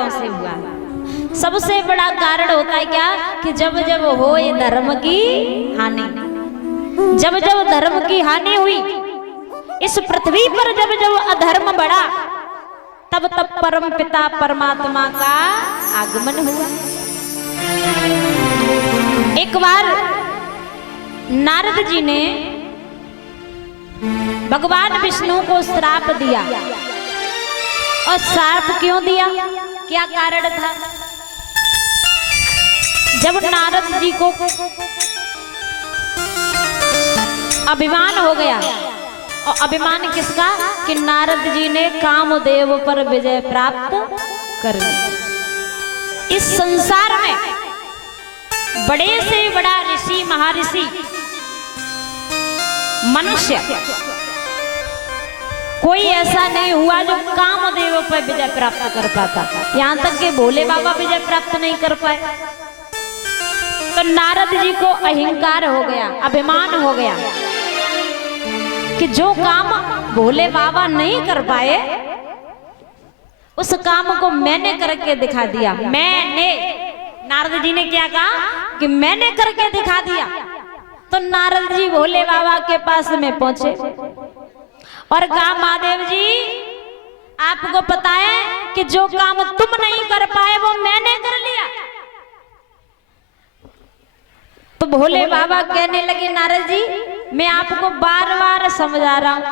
कारणों से हुआ। सबसे बड़ा कारण होता है क्या कि जब जब हो ये धर्म की हानि, जब जब धर्म की हानि हुई, इस पृथ्वी पर जब जब अधर्म बढ़ा, तब तब परम पिता परमात्मा का आगमन हुआ। एक बार नारद जी ने भगवान विष्णु को श्राप दिया। और श्राप क्यों दिया, क्या कारण था? जब नारद जी को अभिमान हो गया, और अभिमान किसका कि नारद जी ने कामदेव पर विजय प्राप्त कर ली। इस संसार में बड़े से बड़ा ऋषि महर्षि मनुष्य कोई ऐसा नहीं हुआ जो कामदेव पर विजय प्राप्त कर पाता। यहां तक कि भोले बाबा विजय प्राप्त नहीं कर पाए। तो नारद जी को अहंकार हो गया, अभिमान हो गया कि जो काम भोले बाबा नहीं कर पाए उस काम को मैंने करके दिखा दिया। मैंने, नारद जी ने क्या कहा कि मैंने करके दिखा दिया। तो नारद जी भोले बाबा के पास में पहुंचे और कहा, महादेव जी आपको पता है कि जो काम तुम नहीं कर पाए वो मैंने कर लिया। तो भोले बाबा कहने लगे, नारद जी मैं आपको बार बार समझा रहा हूं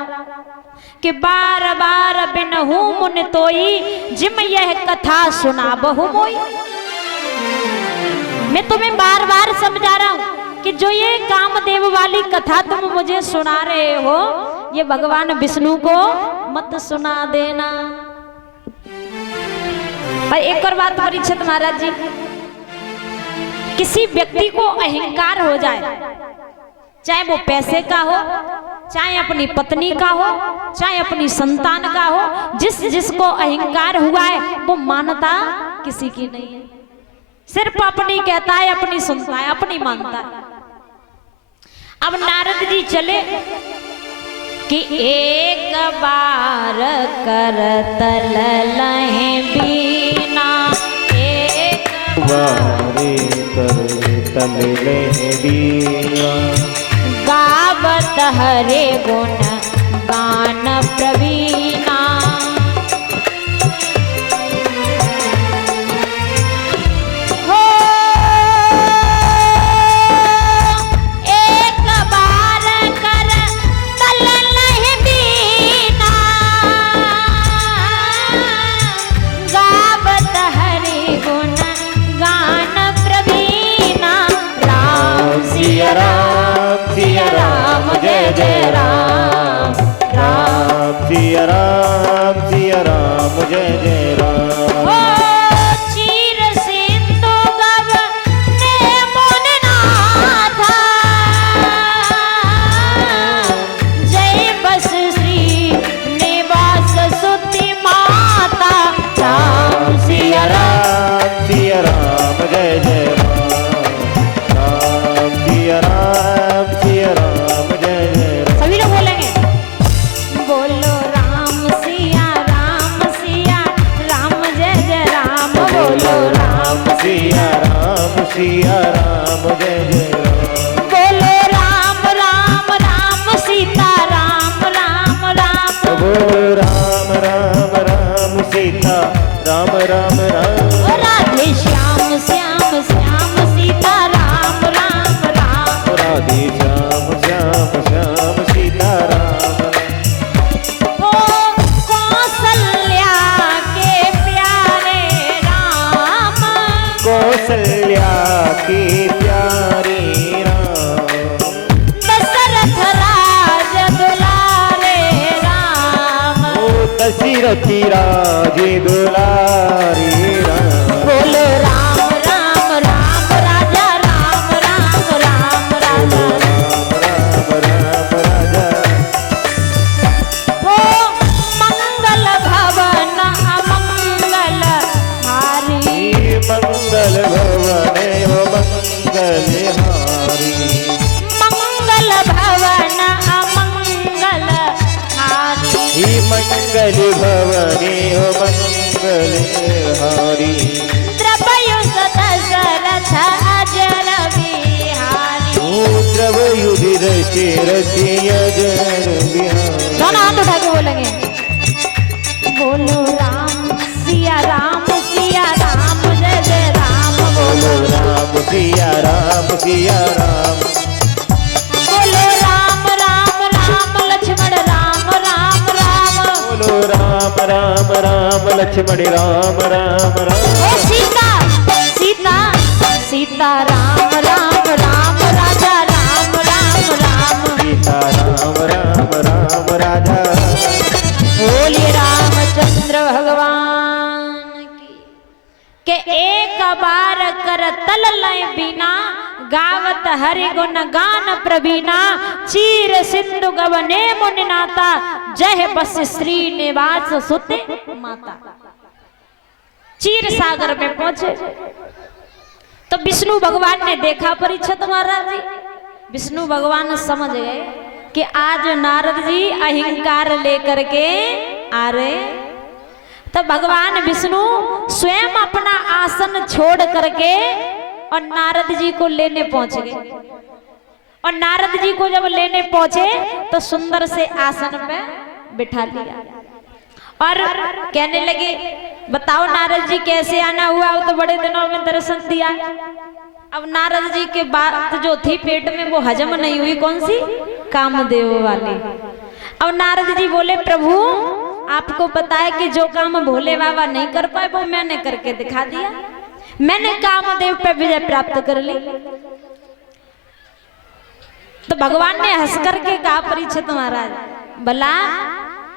कि बार बार बिन हूं मुन तोई, जिम यह कथा सुना बहु मोई। मैं तुम्हें बार बार समझा रहा हूं कि जो ये कामदेव वाली कथा तुम मुझे सुना रहे हो, ये भगवान विष्णु को मत सुना देना। और एक और बात परीक्षित महाराज जी, किसी व्यक्ति को अहंकार हो जाए, चाहे वो पैसे का हो, चाहे अपनी पत्नी का हो, चाहे अपनी संतान का हो, जिसको अहंकार हुआ है वो मानता किसी की नहीं है, सिर्फ अपनी कहता है, अपनी सुनता है, अपनी मानता है। अब नारद जी चले कि एक बार कर तल लहे बीना, एक बार कर तल लहे बीना, गावत हरे गुण गान प्रवीणा। दशरथी राजे दुलारी राम। बोलो राम राम राम राजा राम राम राम राजा राम राम राजा। हो मंगल भवन अमंगल हारी, मंगल भवन हो मंगल हारी, मंगल भवन अमंगल हारी, मंगल भवने हो मंगल रची अजर बिहारी। दोनों हाथ उठा के बोलेंगे, बोलो राम सिया राम जय जय राम। बोलो राम सिया राम सिया राम। बोलो राम राम राम लक्ष्मण राम राम राम। बोलो राम राम राम लक्ष्मण राम राम राम। ओ सीता सीता सीता राम राम राम राजा राम राम राम। सीता राम राम राम राजा। बोलिए रामचंद्र भगवान की। के एक बार कर तल लय बिना, गावत हरि गुण गान प्रवीणा। चीर सिंधु गवने मुनि नाता, जय बस श्रीनिवास सुते माता। चीर सागर में पहुंचे तो विष्णु भगवान ने देखा परीक्षित महाराज जी। विष्णु भगवान समझ गए कि आज नारद जी अहंकार लेकर के आ रहे। तो भगवान विष्णु स्वयं अपना आसन छोड़ करके और नारद जी को लेने पहुंच गए। और नारद जी को जब लेने पहुंचे तो सुंदर से आसन पे बिठा लिया और कहने लगे, बताओ नारद जी कैसे आना हुआ? वो तो बड़े दिनों में दर्शन दिया। अब नारद जी के बात जो थी पेट में वो हजम नहीं हुई, कौन सी? कामदेव वाली। अब नारद जी बोले, प्रभु आपको पता है कि जो काम भोले बाबा नहीं कर पाए वो मैंने करके दिखा दिया। मैंने कामदेव पे विजय प्राप्त कर ली। तो भगवान ने हंस करके कहा, परीक्षित महाराज भला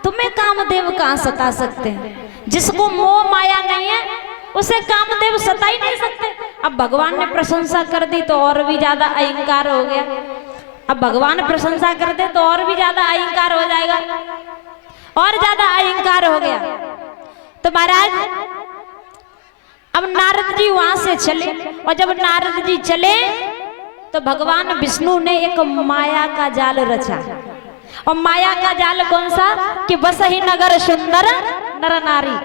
तुम्हें कामदेव कहां सता सकते हैं? जिसको मोह माया नहीं है उसे कामदेव सता ही नहीं सकते। अब भगवान ने प्रशंसा कर दी तो और भी ज्यादा अहंकार हो गया। अब भगवान प्रशंसा कर दे तो और भी ज्यादा अहंकार हो जाएगा, और ज्यादा अहंकार हो गया। तो महाराज अब नारद जी वहां से चले, और जब नारद जी चले तो भगवान विष्णु ने एक माया का जाल रचा। और माया का जाल कौन सा? कि बस ही नगर सुंदर नर नारी।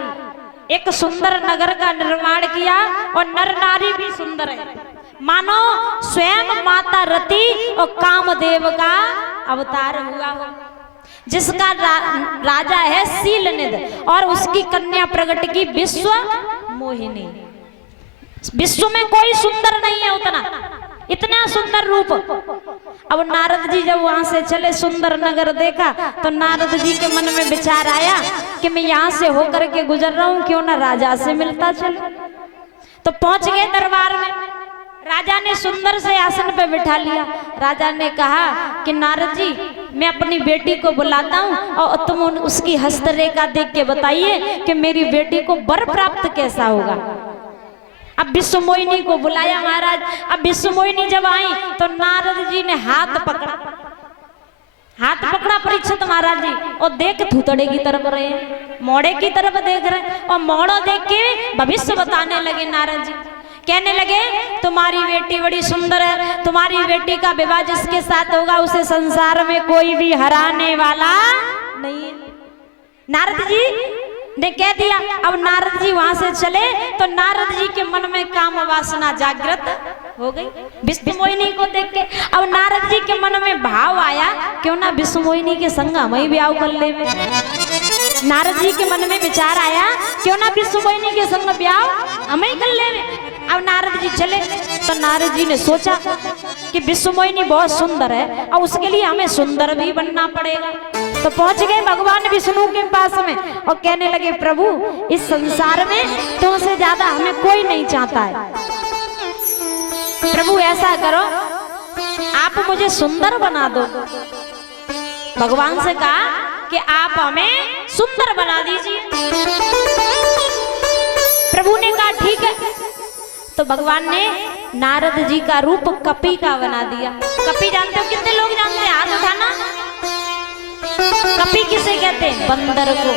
एक सुंदर नगर का निर्माण किया और नर नारी भी सुंदर है, मानो स्वयं माता रति और कामदेव का अवतार हुआ हो। जिसका राजा है शीलनिधि और उसकी कन्या प्रगट की विश्व मोहिनी। विश्व में कोई सुंदर नहीं है उतना, इतना सुंदर रूप। अब नारद जी जब वहां से चले, सुंदर नगर देखा तो नारद जी के मन में विचार आया कि मैं यहाँ से होकर के गुजर रहा हूँ, क्यों ना राजा से मिलता चलो। तो पहुंच गए दरबार में। राजा ने सुंदर से आसन पे बिठा लिया। राजा ने कहा कि नारद जी मैं अपनी बेटी को बुलाता हूँ और तुम उसकी हस्तरेखा देख के बताइए कि मेरी बेटी को वर प्राप्त कैसा होगा। अब विश्व मोहिनी को बुलाया महाराज। अब विश्व मोहिनी जब आई तो नारद जी ने हाथ पकड़ा परीक्षित महाराज जी, और देख थूतड़े की तरफ रहे, मोड़े की तरफ देख रहे, और मोड़ो देख के भविष्य बताने लगे नारद जी। कहने लगे तुम्हारी बेटी बड़ी सुंदर है, तुम्हारी बेटी का विवाह जिसके साथ होगा उसे संसार में कोई भी हराने वाला नहीं है। नारद जी ने कह दिया। अब नारद जी वहां से चले तो नारद जी के मन में काम वासना जागृत हो गई विष्णु मोहिनी को देख के। अब नारद जी के मन में भाव आया, क्यों ना विष्णु मोहिनी के संग हम ही ब्याह कर ले। नारद जी के मन में विचार आया, क्यों ना विष्णु मोहिनी के संग ब्याह हम ही कर ले। अब नारद जी चले तो नारद जी ने सोचा कि विष्णु मोहिनी बहुत सुंदर है और उसके लिए हमें सुंदर भी बनना पड़ेगा। तो पहुंच गए भगवान विष्णु के पास में और कहने लगे, प्रभु इस संसार में तुमसे ज्यादा हमें कोई नहीं चाहता है। प्रभु ऐसा करो, आप मुझे सुंदर बना दो। भगवान से कहा कि आप हमें सुंदर बना दीजिए। प्रभु ने कहा ठीक है। तो भगवान ने नारद जी का रूप कपी का बना दिया। कपी जानते हो? कितने लोग जानते हैं? हाथ उठाना। कपी किसे कहते हैं? बंदर को।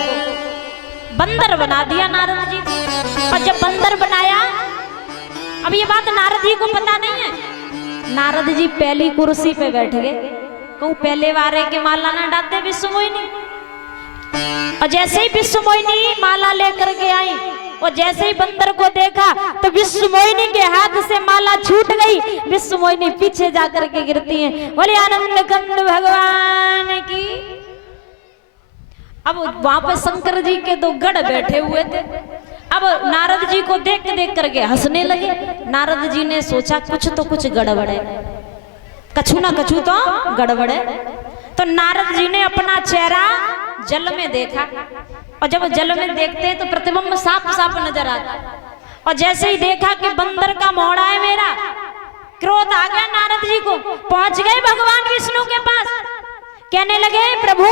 बंदर बना दिया नारद जी। और जब बंदर बनाया, अब ये बात नारद जी को पता नहीं है। नारद जी पहली कुर्सी पे बैठ गए। कहूं पहले वारे के माला ना डालते विष्णु मोहिनी। और जैसे ही विष्णु मोहिनी माला लेकर के आई और जैसे ही बंदर को देखा तो विष्णु विश्व मोहिनी के हाथ से माला छूट गई, विश्व मोहिनी पीछे जाकर के गिरती हैं। बोले आनंद कंद भगवान की। अब वहां पे शंकर जी के दो गढ़ बैठे हुए थे। अब नारद जी को देख करके हंसने लगे। नारद जी ने सोचा कुछ तो कुछ गड़बड़ है, कछु ना कछु तो गड़बड़ है। तो नारद जी ने अपना चेहरा जल में देखा, और जब जल में देखते हैं तो प्रतिबिंब साफ साफ नजर आता है। और जैसे ही देखा कि बंदर का मोड़ा है मेरा, क्रोध आ गया नारद जी को। पहुंच गए भगवान विष्णु के पास, कहने लगे प्रभु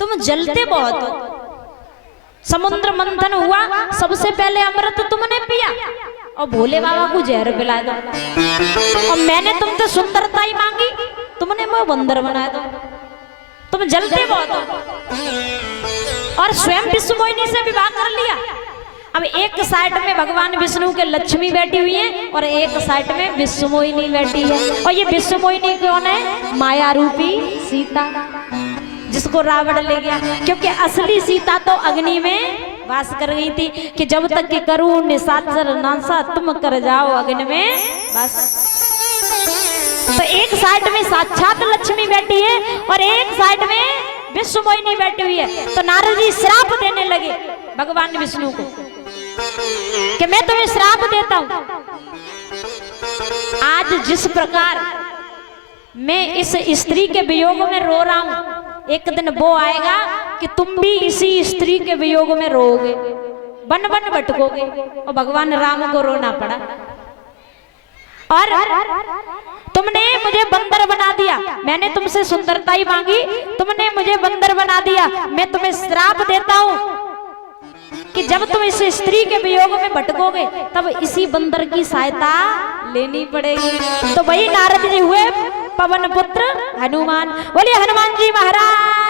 तुम जलते बहुत हो, समुद्र मंथन हुआ, सबसे पहले अमृत तुमने पिया और भोले बाबा को जहर पिला दो, और मैंने तुमसे सुंदरता ही मांगी, तुमने मुझे बंदर बना दो, तुम जलते बहुत हो। और स्वयं विश्व मोहिनी से विवाह कर लिया। अब एक साइड में भगवान विष्णु के लक्ष्मी बैठी हुई है और एक साइड में विश्व मोहिनी बैठी है। और ये विश्व मोहिनी कौन है? माया रूपी सीता, जिसको रावण ले गया। क्योंकि असली सीता तो अग्नि में वास कर गई थी कि जब तक कि करूं निशाचर नासा तुम कर जाओ अग्नि में बस। तो एक साइड में साक्षात लक्ष्मी बैठी है और एक साइड में विश्व मोहिनी बैठी हुई है। तो नारद जी श्राप देने लगे भगवान विष्णु को कि मैं तुम्हें श्राप देता हूं, आज जिस प्रकार मैं इस स्त्री के वियोग में रो रहा हूं, एक दिन वो आएगा कि तुम भी इसी स्त्री के वियोग में रोओगे, बन बन भटकोगे। और भगवान राम को रोना पड़ा। और तुमने मुझे बंदर बना दिया, मैंने तुमसे सुंदरता ही मांगी, तुमने मुझे बंदर बना दिया। मैं तुम्हें श्राप देता हूं कि जब तुम इस स्त्री के वियोग में भटकोगे तब इसी बंदर की सहायता लेनी पड़ेगी। तो वही नारद जी हुए पवन पुत्र हनुमान। बोलिए हनुमान जी महाराज।